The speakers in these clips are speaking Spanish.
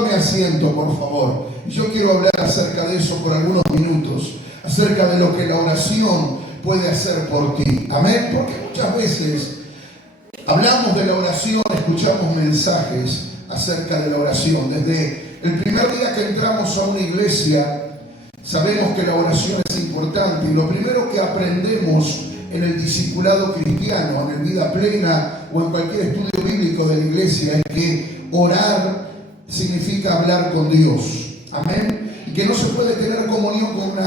Tome asiento, por favor. Yo quiero hablar acerca de eso por algunos minutos, acerca de lo que la oración puede hacer por ti. Amén. Porque muchas veces hablamos de la oración, escuchamos mensajes acerca de la oración. Desde el primer día que entramos a una iglesia, sabemos que la oración es importante, y lo primero que aprendemos en el discipulado cristiano, en el Vida Plena o en cualquier estudio bíblico de la iglesia, es que orar significa hablar con Dios. Amén. Y que no se puede tener comunión con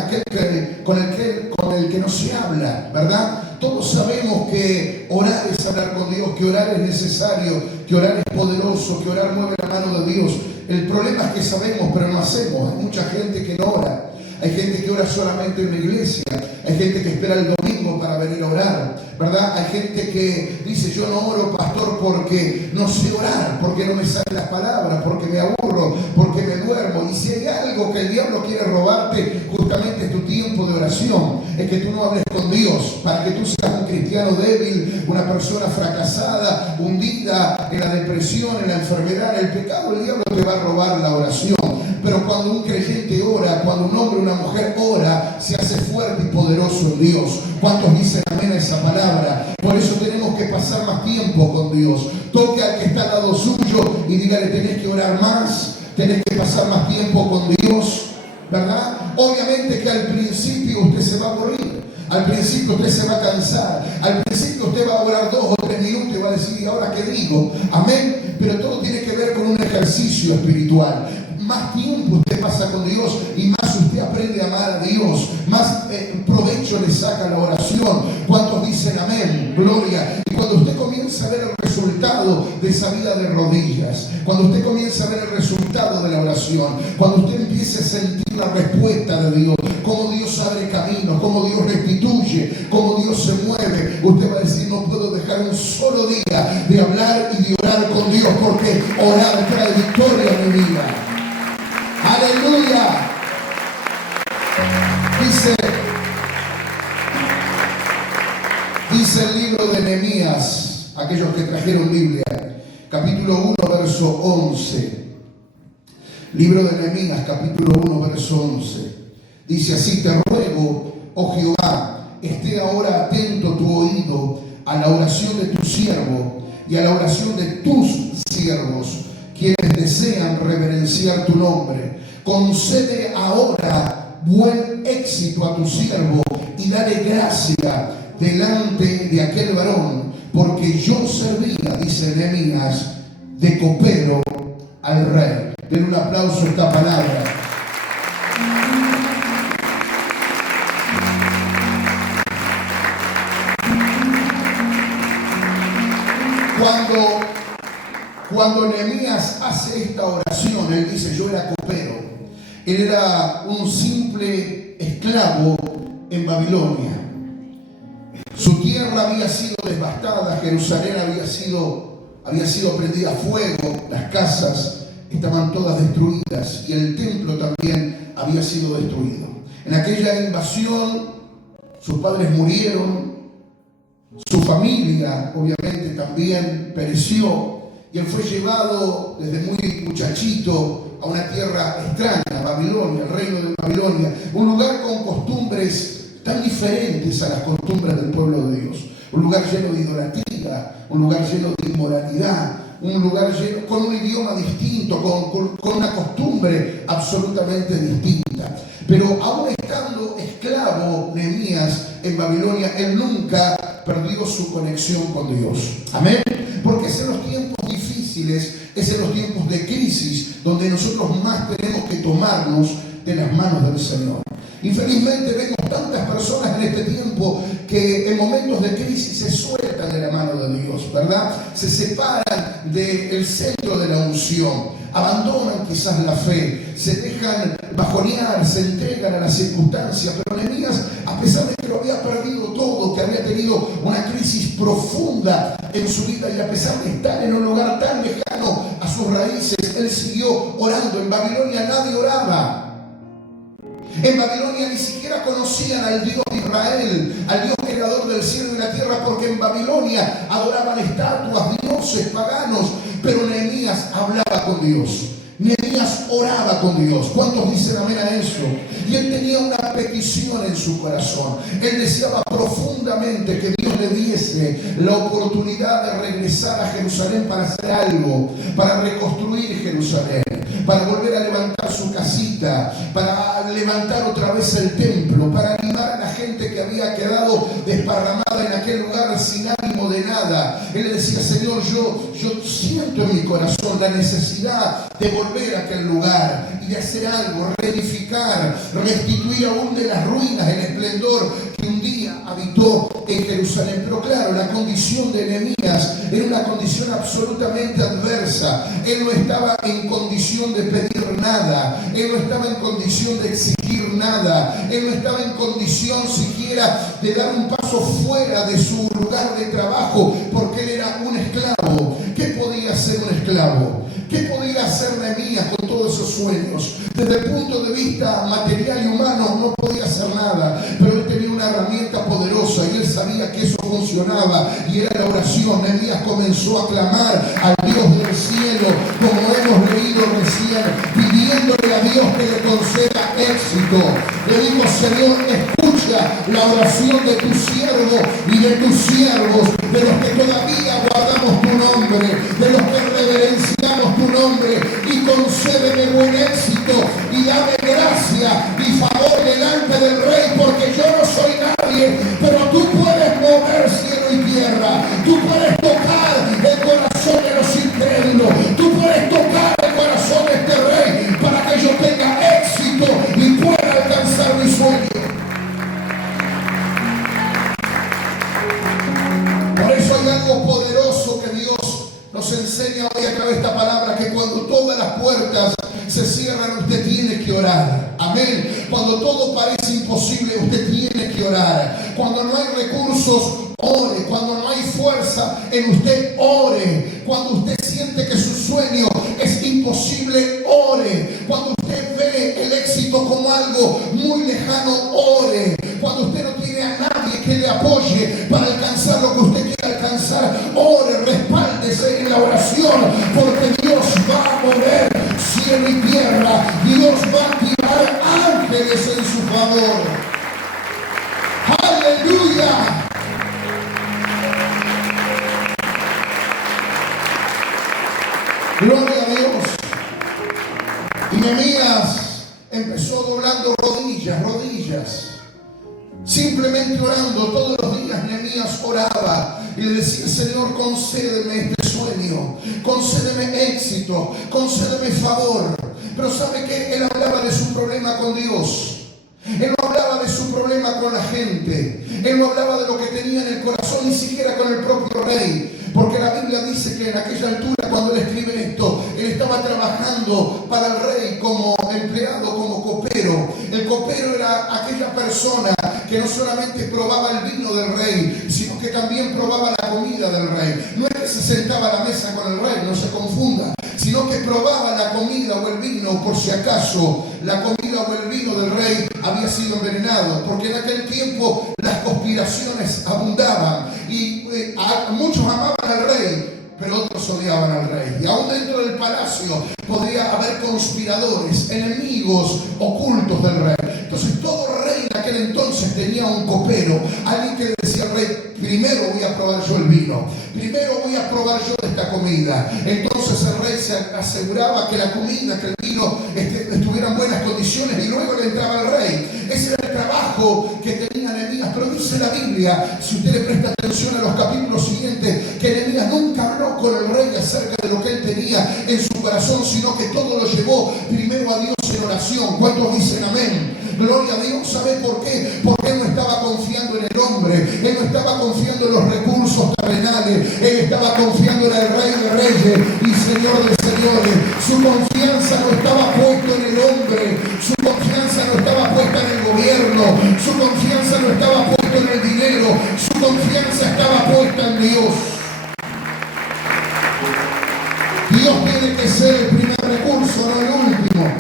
el que no se habla, ¿verdad? Todos sabemos que orar es hablar con Dios, que orar es necesario, que orar es poderoso, que orar mueve la mano de Dios. El problema es que sabemos, pero no hacemos. Hay mucha gente que no ora. Hay gente que ora solamente en la iglesia. Hay gente que espera el domingo para venir a orar, ¿verdad? Hay gente que dice: yo no oro, pastor, porque no sé orar, porque no me salen las palabras, porque me aburro, porque me duermo. Y si hay algo que el diablo quiere robarte, justamente es tu tiempo de oración. Es que tú no hables con Dios, para que tú seas un cristiano débil, una persona fracasada, hundida en la depresión, en la enfermedad, en el pecado. El diablo te va a robar la oración. Pero cuando un creyente ora, cuando un hombre o una mujer ora, se hace fuerte y poderoso en Dios. ¿Cuántos dicen amén a esa palabra? Por eso tenemos que pasar más tiempo con Dios. Toque al que está al lado suyo y dígale: tenés que orar más, tenés que pasar más tiempo con Dios, ¿verdad? Obviamente que al principio usted se va a aburrir. Al principio usted se va a cansar. Al principio usted va a orar 2 o 3 minutos y va a decir: ¿y ahora qué digo? Amén. Pero todo tiene que ver con un ejercicio espiritual. Más tiempo usted pasa con Dios y más usted aprende a amar a Dios, más provecho le saca la oración. ¿Cuántos dicen amén? Gloria. Y cuando usted comienza a ver el resultado de esa vida de rodillas, cuando usted comienza a ver el resultado de la oración, cuando usted empiece a sentir la respuesta de Dios, cómo Dios abre caminos, cómo Dios restituye, cómo Dios se mueve, usted va a decir: no puedo dejar un solo día de hablar y de orar con Dios, porque orar trae victoria en mi vida. ¡Aleluya! Dice el libro de Nehemías, aquellos que trajeron Biblia, capítulo 1, verso 11. Libro de Nehemías, capítulo 1, verso 11. Dice así: te ruego, oh Jehová, esté ahora atento tu oído a la oración de tu siervo y a la oración de tus siervos, quienes desean reverenciar tu nombre. Concede ahora buen éxito a tu siervo y dale gracia delante de aquel varón, porque yo servía, dice Nehemías, de copero al rey. Den un aplauso a esta palabra. Cuando Nehemías hace esta oración, él dice: yo era copero. Él era un simple esclavo en Babilonia. Su tierra había sido devastada, Jerusalén había sido prendida a fuego, las casas estaban todas destruidas y el templo también había sido destruido. En aquella invasión sus padres murieron, su familia obviamente también pereció, y él fue llevado desde muy muchachito a una tierra extraña, Babilonia, el reino de Babilonia, un lugar con costumbres tan diferentes a las costumbres del pueblo de Dios, un lugar lleno de idolatría, un lugar lleno de inmoralidad, un lugar lleno con un idioma distinto, con una costumbre absolutamente distinta. Pero aún estando esclavo Nehemías en Babilonia, él nunca perdió su conexión con Dios. Amén. Porque es en los tiempos difíciles, es en los tiempos de crisis, donde nosotros más tenemos que tomarnos de las manos del Señor. Infelizmente vemos tantas personas en este tiempo que en momentos de crisis se sueltan de la mano de Dios, ¿verdad? Se separan del centro de la unción, abandonan quizás la fe, se dejan bajonear, se entregan a las circunstancias. Pero Nehemías, a pesar de que lo había perdido todo, que había tenido una crisis profunda en su vida, y a pesar de estar en un lugar tan lejano a sus raíces, él siguió orando. En Babilonia nadie oraba. En Babilonia ni siquiera conocían al Dios de Israel, al Dios creador del cielo y la tierra, porque en Babilonia adoraban estatuas, dioses paganos. Pero Nehemías hablaba con Dios. Nehemías oraba con Dios. ¿Cuántos dicen amén a eso? Y él tenía una petición en su corazón. Él deseaba profundamente que Dios le diese la oportunidad de regresar a Jerusalén para hacer algo, para reconstruir Jerusalén, para volver a levantar su casita, para levantar otra vez el templo, para animar a la gente que había quedado desparramada en aquel lugar sin ánimo de nada. Él le decía: Señor, yo siento en mi corazón la necesidad de volver a aquel lugar y de hacer algo, reedificar, restituir aún de las ruinas el esplendor que un día habitó en Jerusalén. Pero claro, la condición de Nehemías era una condición absolutamente adversa. Él no estaba en condición de pedir nada, él no estaba en condición de exigir nada, él no estaba en condición siquiera de dar un paso fuera de su lugar de trabajo, porque él era un esclavo. ¿Qué podía hacer un esclavo? ¿Qué podía hacer Nehemías con todos esos sueños? Desde el punto de vista material y humano no podía hacer nada, pero él tenía una herramienta poderosa y él sabía que eso funcionaba, y era la oración. Nehemías comenzó a clamar al Dios del cielo, como hemos leído recién, pidiéndole a Dios que le conceda éxito. Le digo: Señor, escucha la oración de tu siervo y de tus siervos, de los que todavía guardamos tu nombre, de los que reverenciamos tu nombre, y concédeme buen éxito y dame gracia y favor delante del rey, porque yo no soy nadie, pero tú puedes mover cielo y tierra, tú puedes tocar el corazón de los incrédulos, tú puedes tocar el corazón de este rey para que yo tenga éxito y pueda alcanzar mi sueño. Por eso hay algo poderoso que Dios nos enseña hoy a través de esta palabra, que cuando todas las puertas se cierran, usted tiene que orar. Amén. Cuando todo parece imposible, usted tiene que orar. Cuando no hay recursos, ore. Cuando no hay fuerza en usted, ore. Cuando usted siente que su sueño es imposible, ore. Cuando usted ve el éxito como algo muy lejano, ore. Cuando usted no tiene a nadie que le apoye para alcanzar lo que usted quiere alcanzar, ore, respáldese en la oración, porque Dios va a mover cielo y tierra. Dios va a tirar ángeles en su favor. ¡Aleluya! Gloria a Dios. Y Nehemías empezó doblando rodillas, simplemente orando. Todos los días Nehemías oraba y le decía: Señor, concédeme este sueño, concédeme éxito, concédeme favor. Pero ¿sabe qué? Él hablaba de su problema con Dios. Él no hablaba de su problema con la gente. Él no hablaba de lo que tenía en el corazón, ni siquiera con el propio rey. Porque la Biblia dice que en aquella altura, cuando él escribe esto, él estaba trabajando para el rey como empleado, como copero. El copero era aquella persona que no solamente probaba el vino del rey, sino que también probaba la comida del rey. No es que se sentaba a la mesa con el rey, no se confunda, sino que probaba la comida o el vino por si acaso la comida o el vino del rey había sido envenenado, porque en aquel tiempo las conspiraciones abundaban y muchos amaban al rey, pero otros odiaban al rey. Y aún dentro del palacio podría haber conspiradores, enemigos ocultos del rey. Entonces todo rey en aquel entonces tenía un copero, alguien que le decía al rey: primero voy a probar yo el vino, primero voy a probar yo esta comida. Entonces el rey se aseguraba que la comida, que el vino estuviera en buenas condiciones, y luego le entraba al rey. Ese era el trabajo que tenía Nehemías. Pero dice la Biblia, si usted le presta atención a los capítulos siguientes, que Nehemías nunca habló con el rey acerca de lo que él tenía en su corazón, sino que todo lo llevó primero a Dios en oración. ¿Cuántos dicen amén? Gloria a Dios. ¿Sabe por qué? Porque él no estaba confiando en el hombre, él no estaba confiando en los recursos terrenales, él estaba confiando en el Rey de Reyes y Señor de Señores. Su confianza no estaba puesta en el hombre, su confianza no estaba puesta en el gobierno, su confianza no estaba puesta en el dinero, su confianza estaba puesta en Dios. Dios tiene que ser el primer recurso, no el último.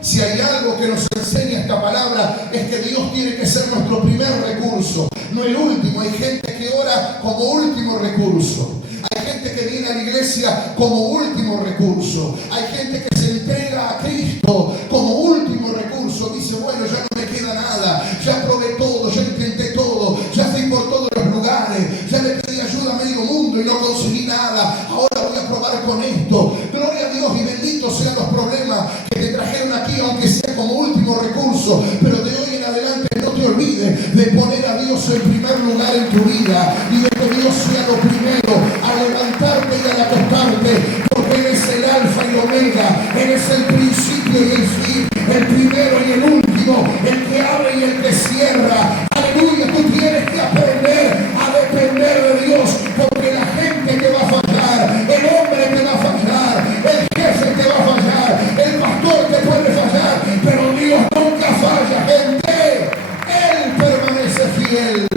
Si hay algo que nos enseña esta palabra, es que Dios tiene que ser nuestro primer recurso, no el último. Hay gente que ora como último recurso. Hay gente que viene a la iglesia iglesia como último recurso. Hay gente que se entrega a Cristo como último recurso. Dice, bueno, ya no me queda nada, ya probé todo, ya intenté todo, ya fui por todos los lugares, ya le pedí ayuda a medio mundo y no conseguí nada. Ahora voy a probar con esto. Gloria a Dios y bendito sean los problemas que te trajeron aquí, aunque sea como último recurso. Pero de hoy en adelante no te olvides de poner a Dios en primer lugar en tu vida y de que Dios sea lo primero a levantarte y a acostarte, porque Él es el alfa y el omega, Él es el principio y el fin, el primero y el último, el que abre y el que cierra. Aleluya, tú tienes que aprender a depender de Dios, porque la gente te va a fallar, el hombre te va a fallar, el jefe te va a fallar, el pastor te puede fallar, pero Dios nunca falla, gente. Él permanece fiel.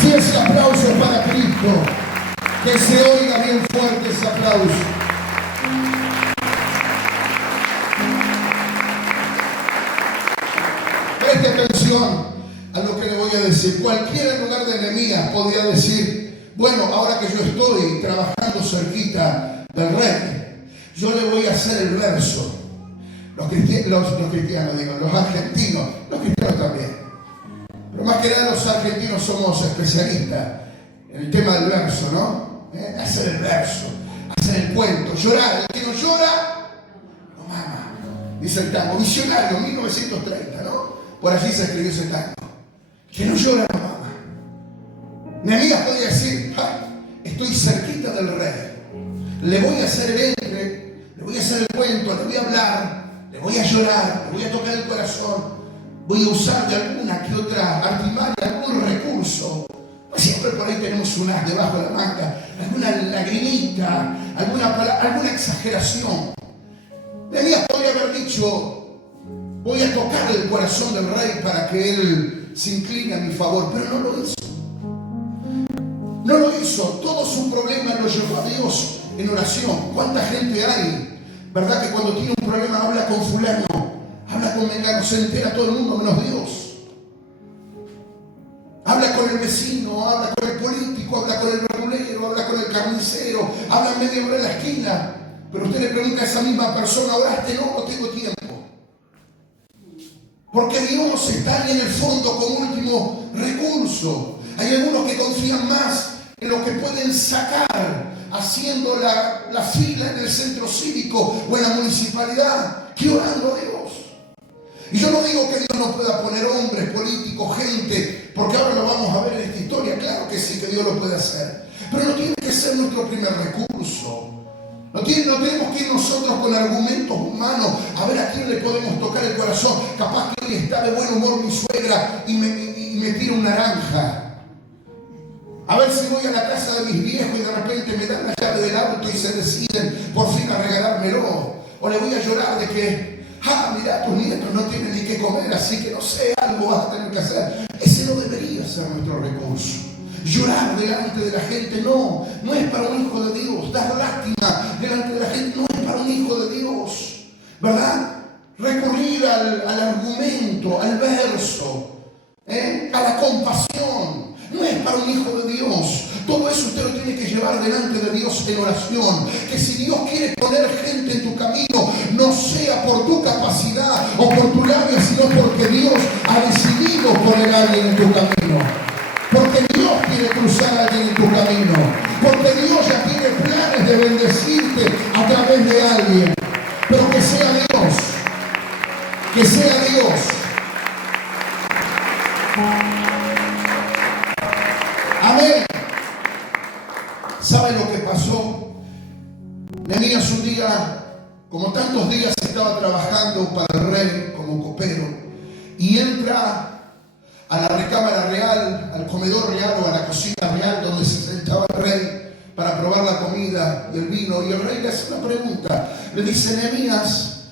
Si ese aplauso es para Cristo, que se oiga bien fuerte ese aplauso. Preste atención a lo que le voy a decir. Cualquiera en lugar de Nehemías podría decir, bueno, ahora que yo estoy trabajando cerquita del rey, yo le voy a hacer el verso. Los cristianos, digo, los argentinos, los cristianos también. Pero más que nada los argentinos somos especialistas en el tema del verso, ¿no? Hacer el verso, hacer el cuento, llorar. El que no llora, no mama. Dice el tango, visionario, 1930, ¿no? Por allí se escribió ese tango. El que no llora, no mama. Nehemías podía decir, estoy cerquita del rey. Le voy a hacer el entre, le voy a hacer el cuento, le voy a hablar, le voy a llorar, le voy a tocar el corazón. Voy a usar de alguna que otra artimaña, algún recurso. Pues siempre por ahí tenemos un as debajo de la manga, alguna lagrimita, alguna exageración. Nehemías podría haber dicho, voy a tocar el corazón del rey para que él se incline a mi favor, pero no lo hizo. No lo hizo. Todo su problema lo llevó a Dios en oración. ¿Cuánta gente hay, verdad, que cuando tiene un problema habla con fulano, habla con mengano, se entera todo el mundo menos Dios? Habla con el vecino, habla con el político, habla con el verdulero, habla con el carnicero, habla en media hora en la esquina. Pero usted le pregunta a esa misma persona, ¿oraste? No, no tengo tiempo. Porque Dios está ahí en el fondo como último recurso. Hay algunos que confían más en lo que pueden sacar haciendo la fila en el centro cívico o en la municipalidad que orando a Dios. Y yo no digo que Dios no pueda poner hombres, políticos, gente, porque ahora lo vamos a ver en esta historia. Claro que sí, que Dios lo puede hacer. Pero no tiene que ser nuestro primer recurso. No tenemos que ir nosotros con argumentos humanos a ver a quién le podemos tocar el corazón. Capaz que hoy está de buen humor mi suegra y me tira una naranja. A ver si voy a la casa de mis viejos y de repente me dan la llave del auto y se deciden por fin a regalármelo. O le voy a llorar de que, mira, tus nietos no tienen ni qué comer, así que no sé, algo vas a tener que hacer. Ese no debería ser nuestro recurso. Llorar delante de la gente no es para un hijo de Dios. Dar lástima delante de la gente no es para un hijo de Dios, ¿verdad? Recurrir al argumento, al verso, a la compasión, no es para un hijo de Dios. Todo eso usted lo tiene que llevar delante de Dios en oración. Que si Dios quiere poner gente en tu camino, no sea por tu capacidad o por tu labia, sino porque Dios ha decidido poner a alguien en tu camino. Porque Dios quiere cruzar a alguien en tu camino. Porque Dios ya tiene planes de bendecirte a través de alguien. Pero que sea Dios. Que sea Dios. Amén. ¿Sabe lo que pasó? Nehemías un día, como tantos días, estaba trabajando para el rey como copero y entra a la recámara real, al comedor real o a la cocina real donde se sentaba el rey para probar la comida y el vino. Y el rey le hace una pregunta. Le dice, Nehemías,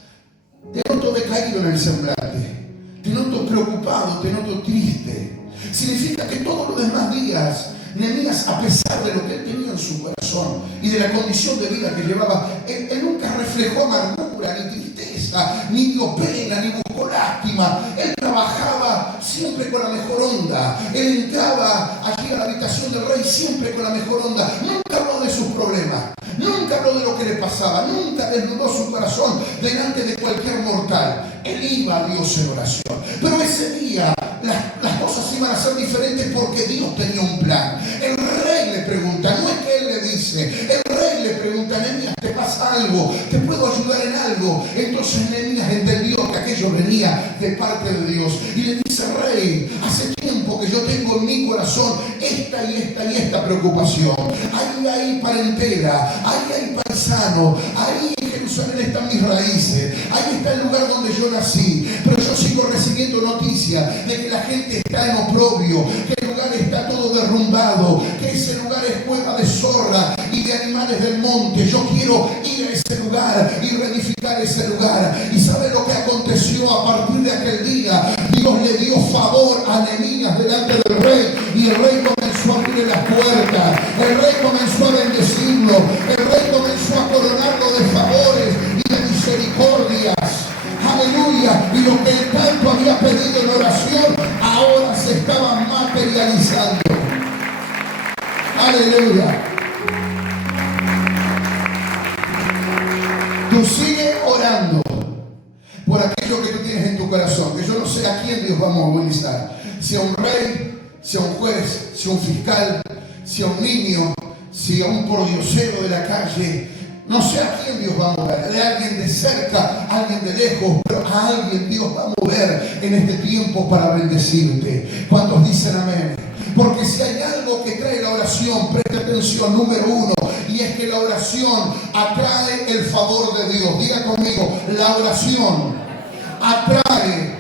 te noto decaído en el semblante, te noto preocupado, te noto triste. Significa que todos los demás días Nehemías, a pesar de lo que él tenía en su corazón y de la condición de vida que llevaba, él nunca reflejó amargura, ni tristeza, ni dio pena, ni buscó lástima. Él trabajaba siempre con la mejor onda. Él entraba allí ir a la habitación del rey siempre con la mejor onda. Nunca habló de sus problemas, nunca habló de lo que le pasaba, nunca desnudó su corazón delante de cualquier mortal. Él iba a Dios en oración. Pero ese día las cosas iban a ser diferentes porque Dios tenía un plan. El rey le pregunta, no es que él le dice, el rey le pregunta: Nehemías, ¿te pasa algo? ¿Te puedo ayudar en algo? Entonces Nehemías entendió que aquello venía de parte de Dios y le dice: rey, hace tiempo que yo tengo en mi corazón esta y esta preocupación. Ahí hay parentela, ahí hay paisano, ahí en Jerusalén están mis raíces, ahí está el lugar donde yo nací, pero yo sigo recibiendo noticias de que la gente está en oprobio, que el lugar está todo derrumbado, que ese lugar es cueva de zorra y de animales del monte. Yo quiero ir a ese lugar y reedificar ese lugar. ¿Y sabe lo que aconteció a partir de aquel día? Dios le dio favor a Nehemías delante del rey y el rey comenzó a abrir las puertas, el rey comenzó a bendecirlo, el rey comenzó a coronarlo de favores y de misericordias. Aleluya. Y lo que él tanto había pedido en oración ahora se estaba materializando. Aleluya. Tú sigue orando por aquello que tú tienes en tu corazón, que yo no sé a quién Dios va a movilizar, sea un rey, sea un juez, sea un fiscal, sea un niño, sea un pordiosero de la calle. No sé a quién Dios va a mover, de alguien de cerca, alguien de lejos, pero a alguien Dios va a mover en este tiempo para bendecirte. ¿Cuántos dicen amén? Porque si hay algo que trae la oración, preste atención, número uno, y es que la oración atrae el favor de Dios. Diga conmigo, la oración atrae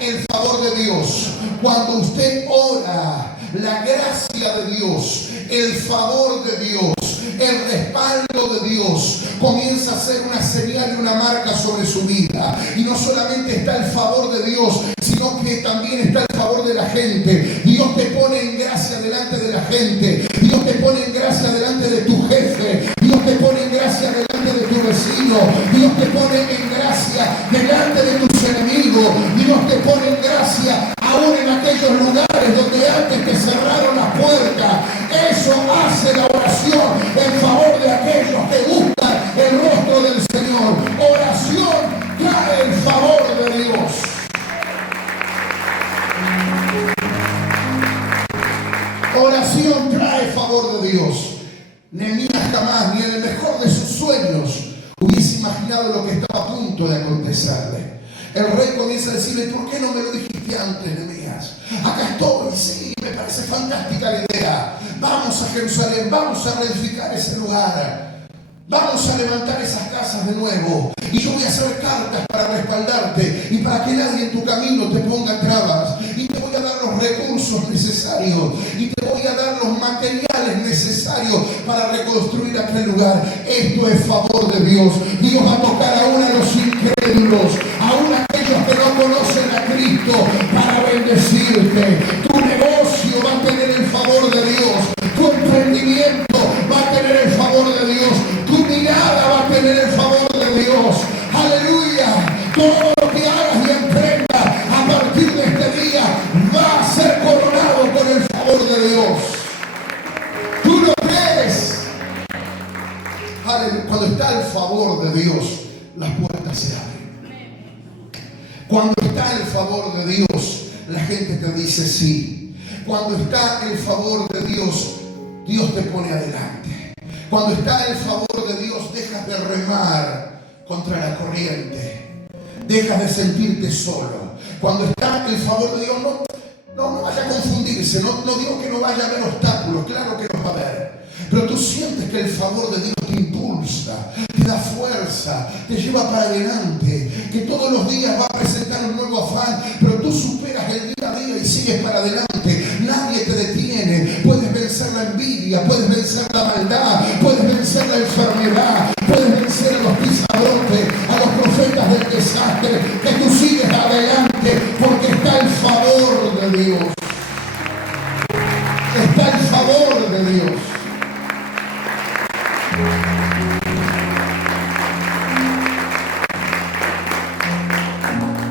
el favor de Dios. Cuando usted ora, la gracia de Dios, el favor de Dios, el respaldo de Dios comienza a ser una señal y una marca sobre su vida. Y no solamente está el favor de Dios, sino que también está el favor de la gente. Dios te pone en gracia delante de la gente, Dios te pone en gracia delante de tu jefe, Dios te pone en gracia delante de tu vecino, Dios te pone en gracia delante de tus enemigos, Dios te pone en gracia aún en aquellos lugares donde antes te cerraron las puertas. Eso hace la oración en favor de aquellos que buscan el rostro del Señor. Oración trae el favor de Dios. Oración trae favor de Dios. Nehemías jamás, ni en el mejor de sus sueños, hubiese imaginado lo que estaba a punto de acontecerle. El rey comienza a decirle: ¿por qué no me lo dijiste antes, Nehemías? Acá estoy, sí, me parece fantástica la idea. Vamos a Jerusalén, vamos a reedificar ese lugar. Vamos a levantar esas casas de nuevo. Y yo voy a hacer cartas para respaldarte y para que nadie en tu camino te ponga trabas. Y te voy a dar los recursos necesarios. Y te voy a dar los materiales necesarios para reconstruir aquel lugar. Esto es favor de Dios. Dios va a tocar aún a los incrédulos, aún a aquellos que no conocen a Cristo, para bendecirte. Tu negocio va a tener el favor de Dios. Tu emprendimiento va a tener el favor de Dios. Tu mirada va a tener el favor de Dios. Aleluya. Todo lo que hagas y emprendas a partir de este día va a ser coronado por el favor de Dios. ¿Tú lo crees? Aleluya. Cuando está el favor de Dios, las puertas se abren. Cuando está el favor de Dios, la gente te dice sí. Cuando está el favor de Dios, Dios te pone adelante. Cuando está el favor de Dios, dejas de remar contra la corriente. Dejas de sentirte solo. Cuando está el favor de Dios, no vaya a confundirse. No digo que no vaya a haber obstáculos. Claro que los va a haber. Pero tú sientes que el favor de Dios te impulsa, te da fuerza, te lleva para adelante. Que todos los días va a presentar un nuevo afán. Pero tú superas el día a día y sigues para adelante. Nadie te detiene. Puedes vencer la envidia, puedes vencer la maldad, puedes vencer la enfermedad, puedes vencer a los pisadotes, a los profetas del desastre. Que tú sigues adelante porque está el favor de Dios. Está el favor de Dios.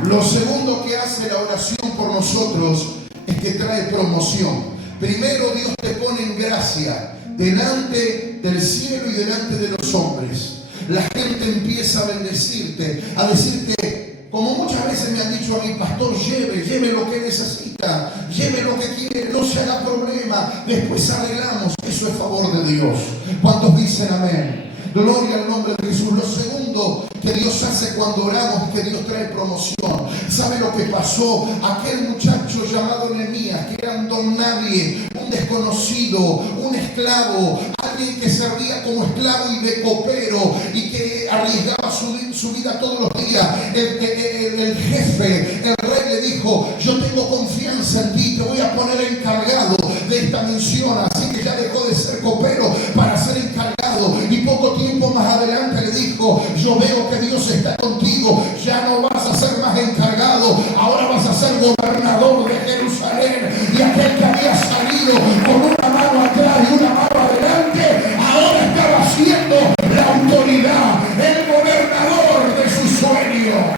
Lo segundo que hace la oración por nosotros es que trae promoción. Primero Dios te pone en gracia delante del cielo y delante de los hombres. La gente empieza a bendecirte, a decirte, como muchas veces me han dicho a mi pastor, lleve lo que necesita, lleve lo que quiere, no se haga problema, después arreglamos. Eso es favor de Dios. ¿Cuántos dicen amén? Gloria al nombre de Jesús. Lo segundo que Dios hace cuando oramos es que Dios trae promoción. ¿Sabe lo que pasó? Aquel muchacho llamado Nehemías, que era un don nadie, un desconocido, un esclavo, alguien que servía como esclavo y de copero y que arriesgaba su vida todos los días. El jefe, el rey le dijo, yo tengo confianza en ti, te voy a poner encargado de esta misión. Así que ya dejó de ser copero para ser encargado. Y poco tiempo más adelante le dijo, yo veo que Dios está contigo, ya no vas a ser más encargado, ahora vas a ser gobernador de Jerusalén. Y aquel que había salido con una mano atrás y una mano adelante, ahora estaba siendo la autoridad, el gobernador de su sueño.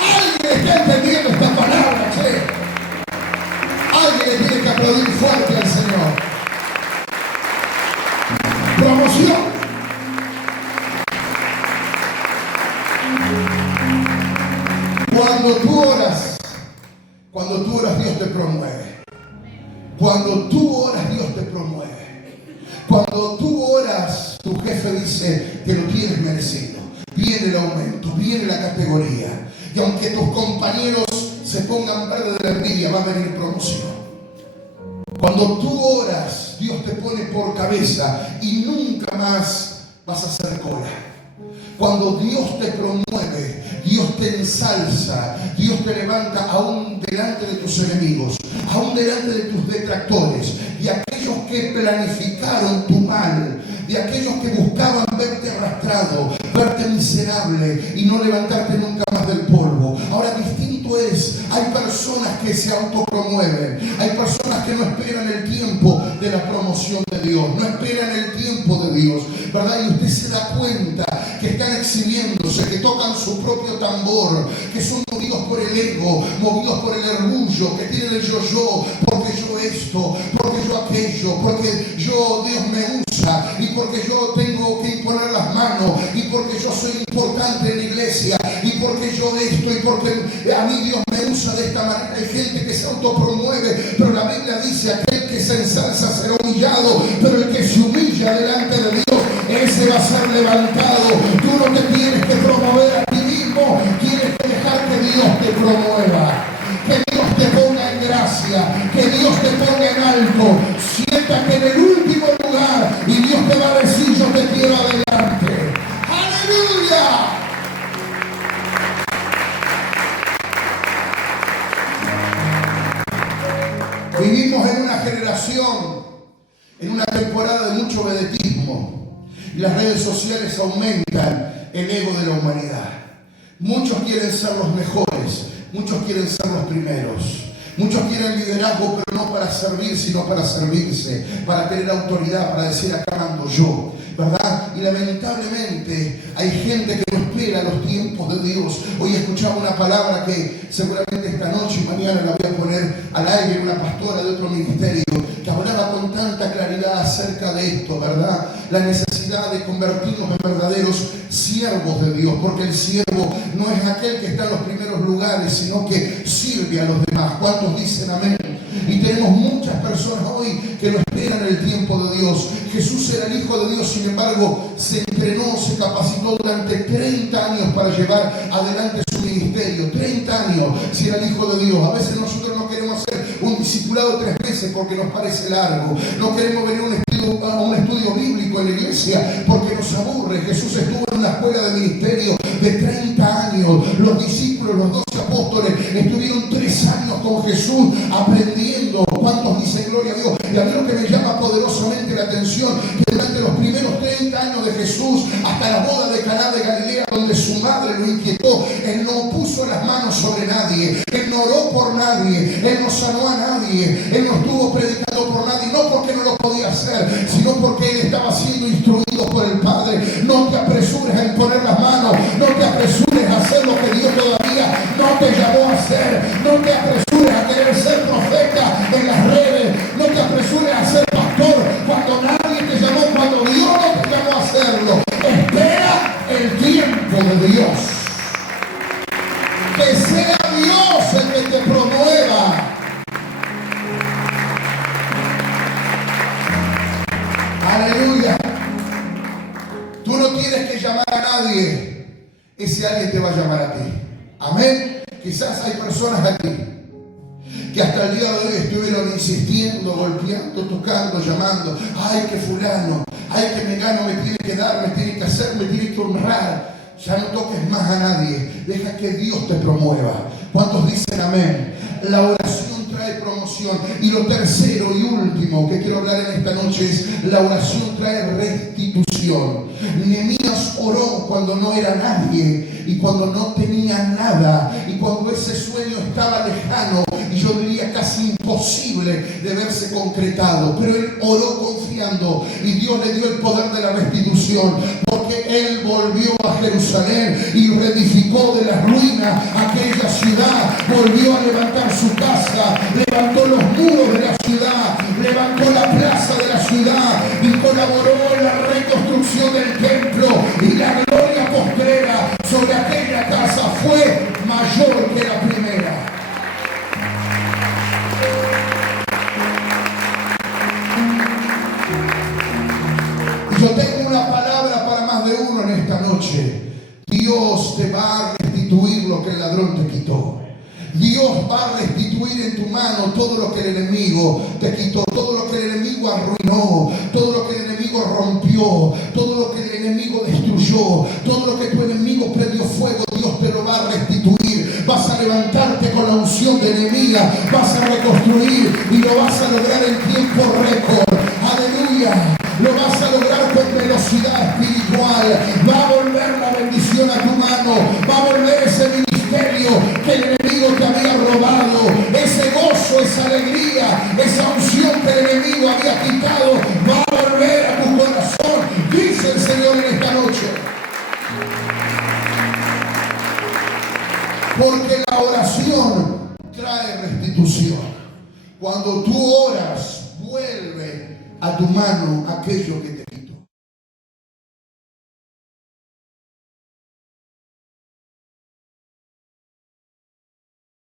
¿Alguien está entendiendo esta palabra, che? Alguien le tiene que aplaudir fuerte al Señor. Promoción. Cuando tú oras, Dios te promueve. Cuando tú oras, Dios te promueve. Cuando tú oras, tu jefe dice que lo tienes merecido. Viene el aumento, viene la categoría. Y aunque tus compañeros se pongan verde de la envidia, va a venir promoción. Cuando tú oras, Dios te pone por cabeza y nunca más vas a hacer cola. Cuando Dios te promueve, Dios te ensalza, Dios te levanta aún delante de tus enemigos, aún delante de tus detractores, de aquellos que planificaron tu mal, de aquellos que buscaban verte arrastrado, verte miserable y no levantarte nunca más del polvo. Ahora, distinto es, hay personas que se autopromueven, hay personas que no esperan el tiempo de la promoción de Dios, no esperan el tiempo de Dios, ¿verdad? Y usted se da cuenta que están exhibiéndose, que tocan su propio tambor, que son movidos por el ego, movidos por el orgullo, que tienen el yo, porque yo esto, porque yo aquello, porque yo, Dios me usa, y porque yo tengo que imponer las manos, y porque yo soy importante en la iglesia, y porque yo esto, y porque a mí Dios me usa de esta manera. Hay gente que se autopromueve, pero la Biblia dice, aquel que se ensalza será humillado, pero el que se humilla delante de Dios, ese va a ser levantado. Tú no te tienes que promover a ti mismo, tienes que dejar que Dios te promueva, que Dios te ponga en gracia, que Dios te ponga en alto. Siéntate en el último lugar y Dios te va a decir, yo te quiero adelante. ¡Aleluya! Vivimos en una generación, en una temporada de mucho vedetismo. Y las redes sociales aumentan el ego de la humanidad. Muchos quieren ser los mejores, muchos quieren ser los primeros. Muchos quieren liderazgo, pero no para servir, sino para servirse, para tener autoridad, para decir acá mando yo, ¿verdad? Y lamentablemente hay gente que no espera los tiempos de Dios. Hoy escuchaba una palabra que seguramente esta noche y mañana la voy a poner al aire, una pastora de otro ministerio, que hablaba con tanta claridad acerca de esto, ¿verdad? La necesidad de convertirnos en verdaderos siervos de Dios, porque el siervo no es aquel que está en los primeros lugares, sino que sirve a los demás. ¿Cuántos dicen amén? Y tenemos muchas personas hoy que no esperan el tiempo de Dios. Jesús era el Hijo de Dios, sin embargo, se entrenó, se capacitó durante 30 años para llevar adelante su ministerio. 30 años, si era el Hijo de Dios. A veces nosotros no queremos hacer un discipulado 3 veces porque nos parece largo. No queremos venir a un estudio bíblico en la iglesia porque nos aburre. Jesús estuvo en una escuela de ministerio de 30 años. Los discípulos, los 12 apóstoles, estuvieron 3 años con Jesús aprendiendo. ¿Cuántos dicen gloria a Dios? Y a mí lo que me llama poderosamente la atención, que durante los primeros 30 años de Jesús, hasta la boda de Caná de Galilea, donde su madre lo inquietó, Él no puso las manos sobre nadie, Él no oró por nadie, Él no sanó a nadie, Él no estuvo predicando por nadie, no porque no lo podía hacer, sino porque Él estaba siendo instruido por el Padre. No te apresures a imponer las manos, no te apresures a hacer lo que Dios todavía no te llamó a hacer, no te apresures a querer ser profeta en las redes, no te ese alguien te va a llamar a ti. Amén. Quizás hay personas aquí que hasta el día de hoy estuvieron insistiendo, golpeando, tocando, llamando. Ay, que fulano, ay, que Mengano me tiene que dar, me tiene que hacer, me tiene que honrar. Ya no toques más a nadie. Deja que Dios te promueva. ¿Cuántos dicen amén? La oración trae promoción. Y lo tercero y último que quiero hablar en esta noche es: la oración trae restitución. Nehemías oró cuando no era nadie y cuando no tenía nada, y cuando ese sueño estaba lejano y yo diría casi imposible de verse concretado, pero él oró confiando y Dios le dio el poder de la restitución, porque él volvió a Jerusalén y reedificó de las ruinas aquella ciudad, volvió a levantar su casa, levantó los muros de la ciudad, levantó la plaza de la ciudad y colaboró en la reconstrucción del templo, y la gloria postrera sobre aquella casa fue mayor que la primera. Y yo tengo una palabra para más de uno en esta noche. Dios te va a restituir lo que el ladrón te quitó. Dios va a restituir en tu mano todo lo que el enemigo te quitó, todo lo que el enemigo arruinó, todo lo que el enemigo rompió, todo lo que el enemigo destruyó, todo lo que tu enemigo prendió fuego. Dios te lo va a restituir. Vas a levantarte con la unción de Nehemías, vas a reconstruir y lo vas a lograr en tiempo récord. Aleluya. Lo vas a lograr con velocidad espiritual. Va a volver la bendición a tu mano. Va a volver ese ministerio que el enemigo te había robado. Ese gozo, esa alegría, esa unción que el enemigo había quitado, va a volver a tu corazón. Dice el Señor en esta noche. Porque la oración trae restitución. Cuando tú oras, vuelve a tu mano aquello que te